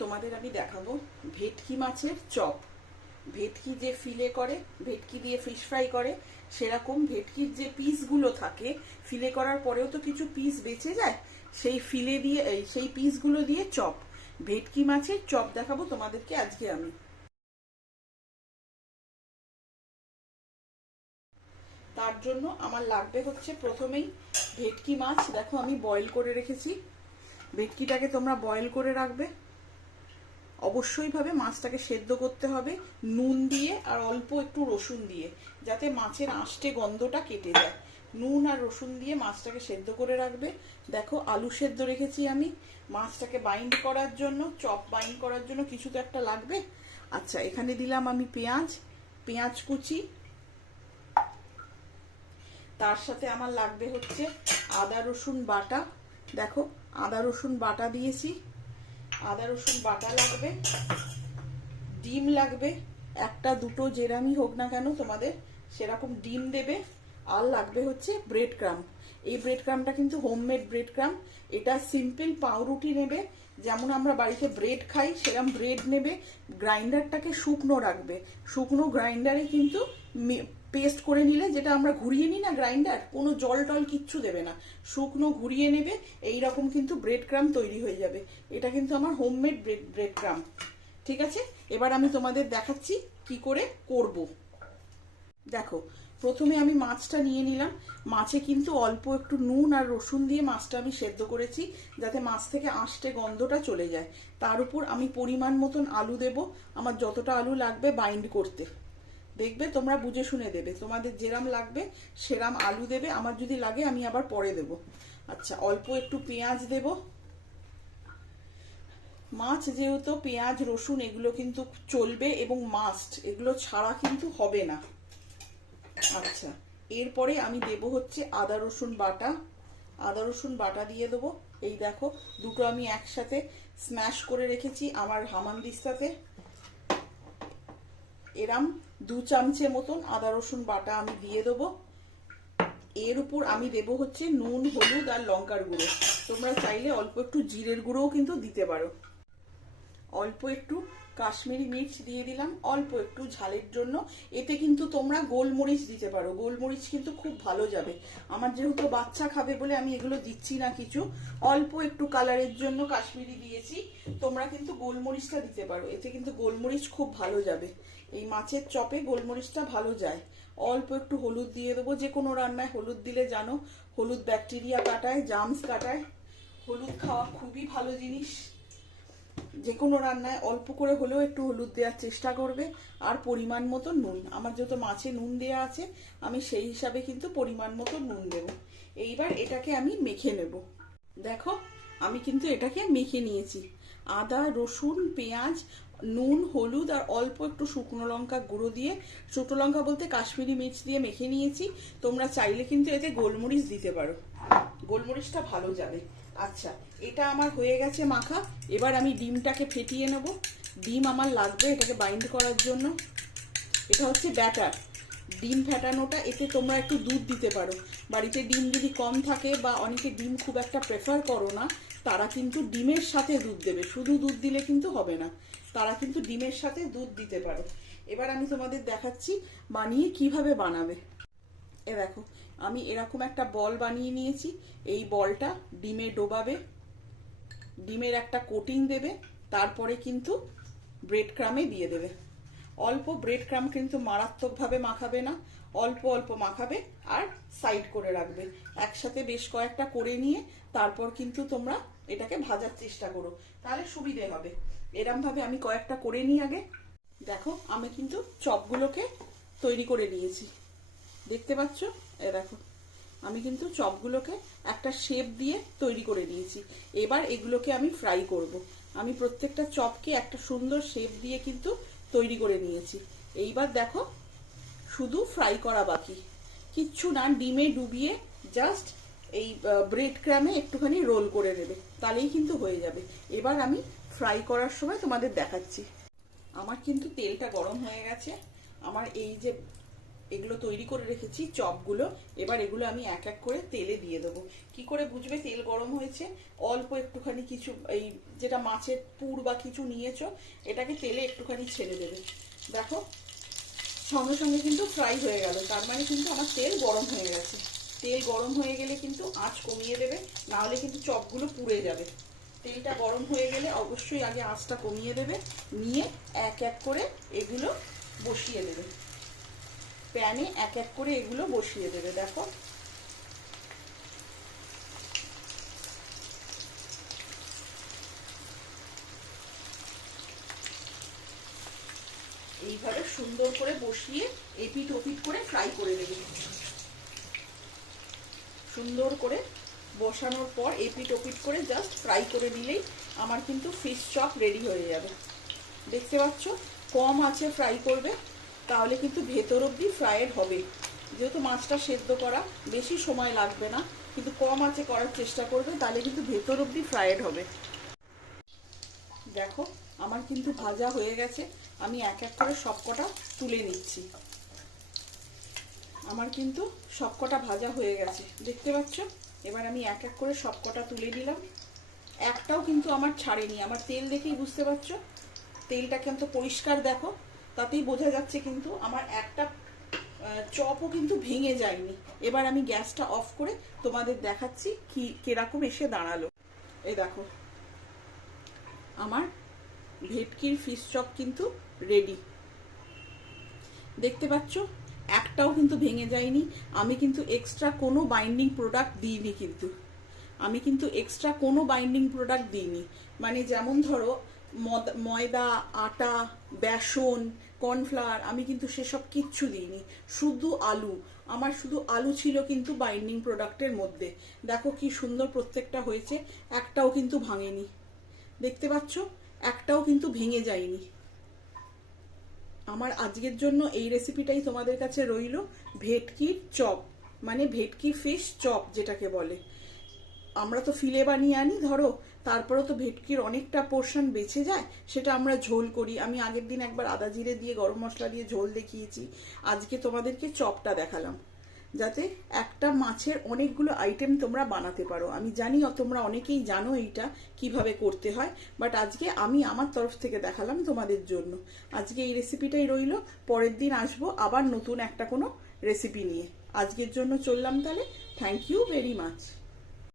তোমাদের আমি দেখাবো ভেটকি মাছের চপ। ভেটকি যে ফিলে করে, ভেটকি দিয়ে ফিশ ফ্রাই করে, সেরকম ভেটকির যে পিসগুলো থাকে, ফিলে করার পরেও তো কিছু পিস বেঁচে যায়, সেই ফিলে দিয়ে সেই পিসগুলো দিয়ে চপ, ভেটকি মাছের চপ দেখাবো তোমাদেরকে আজকে আমি। তার জন্য আমার লাগবে হচ্ছে প্রথমেই ভেটকি মাছ। দেখো আমি বয়েল করে রেখেছি। ভেটকিটাকে তোমরা বয়েল করে রাখবে। অবশ্যই ভাবে মাছটাকে সেদ্ধ করতে হবে নুন দিয়ে আর অল্প একটু রসুন দিয়ে, যাতে মাছের আঁশটে গন্ধটা কেটে যায়। নুন আর রসুন দিয়ে মাছটাকে সেদ্ধ করে রাখবে। দেখো আলু সেদ্ধ রেখেছি আমি মাছটাকে বাইন্ড করার জন্য। চপ বাইন্ড করার জন্য কিছু তো একটা লাগবে। আচ্ছা, এখানে দিলাম আমি পেঁয়াজ কুচি। তার সাথে আমার লাগবে হচ্ছে আদা রসুন বাটা। দেখো আদা রসুন বাটা দিয়েছি। আদা রসুন বাটা লাগবে। ডিম লাগবে, একটা দুটো যেরামই হোক না কেন তোমাদের সেরকম ডিম দেবে। আর লাগবে হচ্ছে ব্রেড ক্রাম্ব। এই ব্রেড ক্রাম্বটা কিন্তু হোমমেড ব্রেড ক্রাম্ব। এটা সিম্পল পাউরুটি নেবে, যেমন আমরা বাড়িতে ব্রেড খাই সেরকম ব্রেড নেবে। গ্রাইন্ডারটাকে শুকনো রাখবে। শুকনো গ্রাইন্ডারে কিন্তু পেস্ট করে নিলে, যেটা আমরা ঘুরিয়ে নিই না গ্রাইন্ডার, কোনো জল টল কিচ্ছু দেবে না, শুকনো ঘুরিয়ে নেবে। এইরকম কিন্তু ব্রেড ক্রাম্ব তৈরি হয়ে যাবে। এটা কিন্তু আমার হোমমেড ব্রেড ক্রাম্ব। ঠিক আছে, এবার আমি তোমাদের দেখাচ্ছি কি করে করব। দেখো প্রথমে আমি মাছটা নিয়ে নিলাম। মাছে কিন্তু অল্প একটু নুন আর রসুন দিয়ে মাছটা আমি সেদ্ধ করেছি, যাতে মাছ থেকে আঁশটে গন্ধটা চলে যায়। তার উপর আমি পরিমাণ মতন আলু দেব। আমার যতটা আলু লাগবে বাইন্ড করতে, দেখবে তোমরা বুঝে শুনে দেবে, তোমাদের যেরাম লাগবে সেরাম আলু দেবে। আমার যদি লাগে আমি আবার পরে দেব। আচ্ছা, অল্প একটু পেঁয়াজ দেব। মাছ যেহেতু পেঁয়াজ রসুন এগুলো কিন্তু চলবে এবং মাস্ট, এগুলো ছাড়া কিন্তু হবে না। আচ্ছা, এরপরে আমি দেব হচ্ছে আদা রসুন বাটা। আদা রসুন বাটা দিয়ে দেবো। এই দেখো দুটো আমি একসাথে স্ম্যাশ করে রেখেছি আমার হামানদিস্তাতে। এরম 2 চামচে মতন আদা রসুন বাটা আমি দিয়ে দেবো। এর উপর আমি দেব হচ্ছে নুন হলুদ আর লঙ্কার গুঁড়ো। তোমরা চাইলে অল্প একটু জিরের গুঁড়োও কিন্তু দিতে পারো। অল্প একটু কাশ্মীরি মির্চ দিয়ে দিলাম, অল্প একটু ঝালের জন্য। এতে কিন্তু তোমরা গোলমরিচ দিতে পারো, গোলমরিচ কিন্তু খুব ভালো যাবে। আমার যেহেতু বাচ্চা খাবে বলে আমি এগুলো দিচ্ছি না কিছু, অল্প একটু কালারের জন্য কাশ্মীরি দিয়েছি। তোমরা কিন্তু গোলমরিচটা দিতে পারো, এতে কিন্তু গোলমরিচ খুব ভালো যাবে। এই মাছের চপে গোলমরিচটা ভালো যায়। অল্প একটু হলুদ দিয়ে দেবো। যে কোনো রান্নায় হলুদ দিলে জানো হলুদ ব্যাকটেরিয়া কাটায়, জার্মস কাটায়। হলুদ খাওয়া খুবই ভালো জিনিস। যে কোনো রান্নায় অল্প করে হলেও একটু হলুদ দেওয়ার চেষ্টা করবে। আর পরিমাণ মতো নুন, আমার যেহেতু মাছে নুন দেওয়া আছে আমি সেই হিসাবে কিন্তু পরিমাণ মতো নুন দেব। এইবার এটাকে আমি মেখে নেব। দেখো আমি কিন্তু এটাকে মেখে নিয়েছি। আদা রসুন পেঁয়াজ নুন হলুদ আর অল্প একটু শুকনো লঙ্কা গুঁড়ো দিয়ে, শুকনো লঙ্কা বলতে কাশ্মীরি মির্চ দিয়ে মেখে নিয়েছি। তোমরা চাইলে কিন্তু এতে গোলমরিচ দিতে পারো, গোলমরিচটা ভালো যাবে। আচ্ছা, এটা আমার হয়ে গেছে মাখা। এবার আমি ডিমটাকে ফেটিয়ে নেব। ডিম আমার লাগবে এটাকে বাইন্ড করার জন্য। এটা হচ্ছে ব্যাটার। ডিম ফেটানোটা, এতে তোমরা একটু দুধ দিতে পারো। বাড়িতে ডিম যদি কম থাকে বা অনেকে ডিম খুব একটা প্রেফার করো না, তারা কিন্তু ডিমের সাথে দুধ দেবে। শুধু দুধ দিলে কিন্তু হবে না, তারা কিন্তু ডিমের সাথে দুধ দিতে পারো। এবার আমি তোমাদের দেখাচ্ছি বানিয়ে কিভাবে বানাবে। এ দেখো আমি এরকম একটা বল বানিয়ে নিয়েছি। এই বলটা ডিমে ডোবাবে, ডিমের একটা কোটিং দেবে, তারপরে কিন্তু ব্রেড ক্রামে দিয়ে দেবে। অল্প ব্রেড ক্রাম কিন্তু মারাত্মকভাবে মাখাবে না, অল্প অল্প মাখাবে আর সাইড করে রাখবে। একসাথে বেশ কয়েকটা করে নিয়ে তারপর কিন্তু তোমরা এটাকে ভাজার চেষ্টা করো, তাহলে সুবিধে হবে। এরম ভাবে আমি কয়েকটা করে নিই আগে। দেখো আমি কিন্তু চপগুলোকে তৈরি করে নিয়েছি, দেখতে পাচ্ছ? এ দেখো আমি কিন্তু চপগুলোকে একটা শেপ দিয়ে তৈরি করে নিয়েছি। এবার এগুলোকে আমি ফ্রাই করব। আমি প্রত্যেকটা চপকে একটা সুন্দর শেপ দিয়ে কিন্তু তৈরি করে নিয়েছি। এইবার দেখো শুধু ফ্রাই করা বাকি, কিচ্ছু না। ডিমে ডুবিয়ে জাস্ট এই ব্রেড ক্রামে একটুখানি রোল করে নেবে, তাহলেই কিন্তু হয়ে যাবে। এবার আমি ফ্রাই করার সময় তোমাদের দেখাচ্ছি। আমার কিন্তু তেলটা গরম হয়ে গেছে। আমার এই যে এগুলো তৈরি করে রেখেছি চপগুলো। এবার এগুলো আমি এক এক করে তেলে দিয়ে দেবো। কি করে বুঝবে তেল গরম হয়েছে? অল্প একটুখানি কিছু এই যেটা মাছের পুর বা কিছু নিয়েছো, এটাকে তেলে একটুখানি ছেড়ে দেবে। দেখো সঙ্গে সঙ্গে কিন্তু ফ্রাই হয়ে গেল, তার মানে কিন্তু আমার তেল গরম হয়ে গেছে। তেল গরম হয়ে গেলে কিন্তু আঁচ কমিয়ে দেবে, না হলে কিন্তু চপগুলো পুড়ে যাবে। তেলটা গরম হয়ে গেলে অবশ্যই আগে আঁচটা কমিয়ে দেবে, নিয়ে এক এক করে এগুলো বসিয়ে দেবে প্যানে, এক এক করে এগুলো বসিয়ে দেবে। দেখো এইভাবে সুন্দর করে বসিয়ে এপিট ওপিট করে ফ্রাই করে দেবে। সুন্দর করে বসানোর পর এপিট ওপিট করে জাস্ট ফ্রাই করে নিলেই আমার কিন্তু ফিশ চপ রেডি হয়ে যাবে। দেখতে পাচ্ছ কম আঁচে ফ্রাই করবে, তাহলে কিন্তু ভেতর অবধি ফ্রাইড হবে। যেহেতু মাছটা সেদ্ধ করা, বেশি সময় লাগবে না, কিন্তু কম আঁচে করার চেষ্টা করবে, তাহলে কিন্তু ভেতর অবধি ফ্রাইড হবে। দেখো আমার কিন্তু ভাজা হয়ে গেছে, আমি এক এক করে সবকটা তুলে নিচ্ছি। আমার কিন্তু সবকটা ভাজা হয়ে গেছে, দেখতে পাচ্ছ। এবার আমি এক এক করে সবকটা তুলে দিলাম। একটাও কিন্তু আমার ছাড়েনি, আমার তেল দেখেই বুঝতে পারছো। তেলটা কিন্তু পরিষ্কার, দেখো তাতেই বোঝা যাচ্ছে কিন্তু আমার একটা চপও কিন্তু ভেঙে যায়নি। এবার আমি গ্যাসটা অফ করে তোমাদের দেখাচ্ছি কি কিরকম এসে দাঁড়ালো। এই দেখো আমার ভেটকির ফিশ চপ কিন্তু রেডি, দেখতে পাচ্ছ একটাও কিন্তু ভেঙে যায়নি। আমি কিন্তু এক্সট্রা কোনো বাইন্ডিং প্রোডাক্ট দিইনি, কিন্তু আমি কিন্তু এক্সট্রা কোনো বাইন্ডিং প্রোডাক্ট দিইনি। মানে যেমন ধরো ময়দা, আটা, বেসন, কর্নফ্লাওয়ার, আমি কিন্তু সেসব কিচ্ছু দিইনি। শুধু আলু, আমার শুধু আলু ছিল কিন্তু বাইন্ডিং প্রোডাক্টের মধ্যে। দেখো কি সুন্দর প্রত্যেকটা হয়েছে, একটাও কিন্তু ভাঙেনি। দেখতে পাচ্ছ একটাও কিন্তু ভেঙে যায়নি। আমার আজকের জন্য এই রেসিপিটাই তোমাদের কাছে রইল, ভেটকির চপ, মানে ভেটকি ফিশ চপ যেটাকে বলে। আমরা তো ফিলে বানিয়ে আনি ধরো, তারপরে তো ভেটকির অনেকটা পোর্শন বেঁচে যায়, সেটা আমরা ঝোল করি। আমি আগের দিন একবার আদা জিরে দিয়ে গরম মশলা দিয়ে ঝোল দেখিয়েছি, আজকে তোমাদেরকে চপটা দেখালাম, যাতে একটা মাছের অনেকগুলো আইটেম তোমরা বানাতে পারো। আমি জানি তোমরা অনেকেই জানো এইটা কিভাবে করতে হয়, বাট আজকে আমি আমার তরফ থেকে দেখালাম তোমাদের জন্য। আজকে এই রেসিপিটাই রইল, পরের দিন আসবো আবার নতুন একটা কোনো রেসিপি নিয়ে। আজকের জন্য চললাম তাহলে, থ্যাংক ইউ ভেরি মাচ।